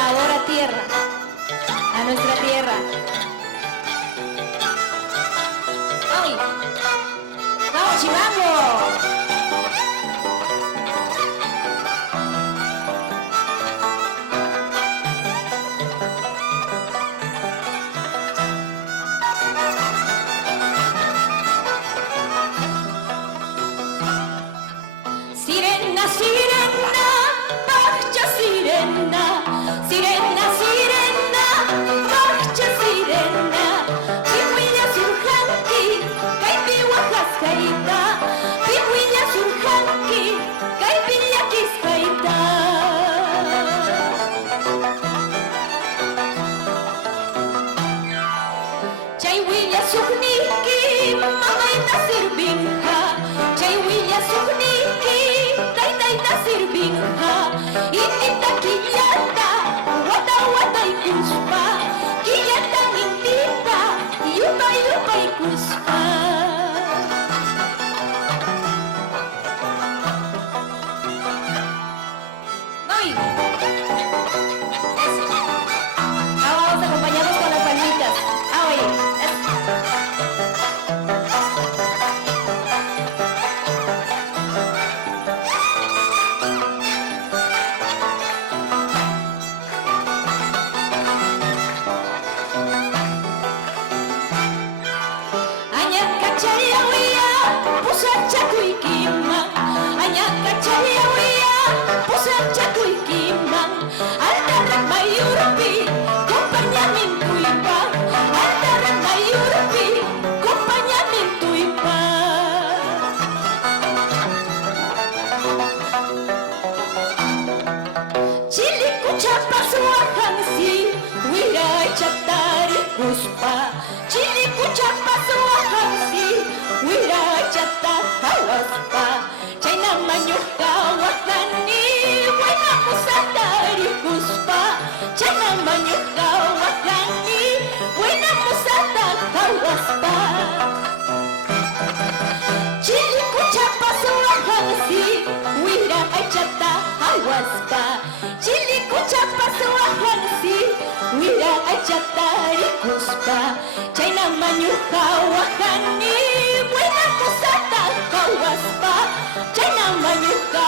sabor a tierra, a nuestra tierra. ¡Ay! ¡Vamos, Chimango! Sirena, sirena, marcha sirena, sirena, sirena, marcha sirena. Pihuilla surjanki, kaypi waqasqayta, pihuilla surjanki, kaypi llakisqayta. Chay willa suqniki, mamayta sirvinqa, chay willa suqniki, taytayta sirvinqa. Intita killata, wataykuspa, killata intita, yupaykuspa. ¡Ay! Eso. Ahora vamos acompañados con las palmitas. Ah, oye. Añaca chayawilla, pusacha kuikiman. Añaca chayawilla, pusacha kuikiman. Altarrak mayurpi, acompañamiento ipa. Altarrak mayurpi, acompañamiento ipa. Chilicuchapa suajansi, wiray chatari kuspa. Chilicuchapa suajansi, wiray chatahawaspa. Chayna mañuka wakani, wayna musatari kuspa. Chayna mañuka wakani, wayna musatahawaspa. Chilicuchapa suajansi, wiray chatahawaspa. Chilicuchapa suajansi, wiray chatari kuspa. Chayna mañuka wakani, wayna musatahawaspa. Chayna mañuka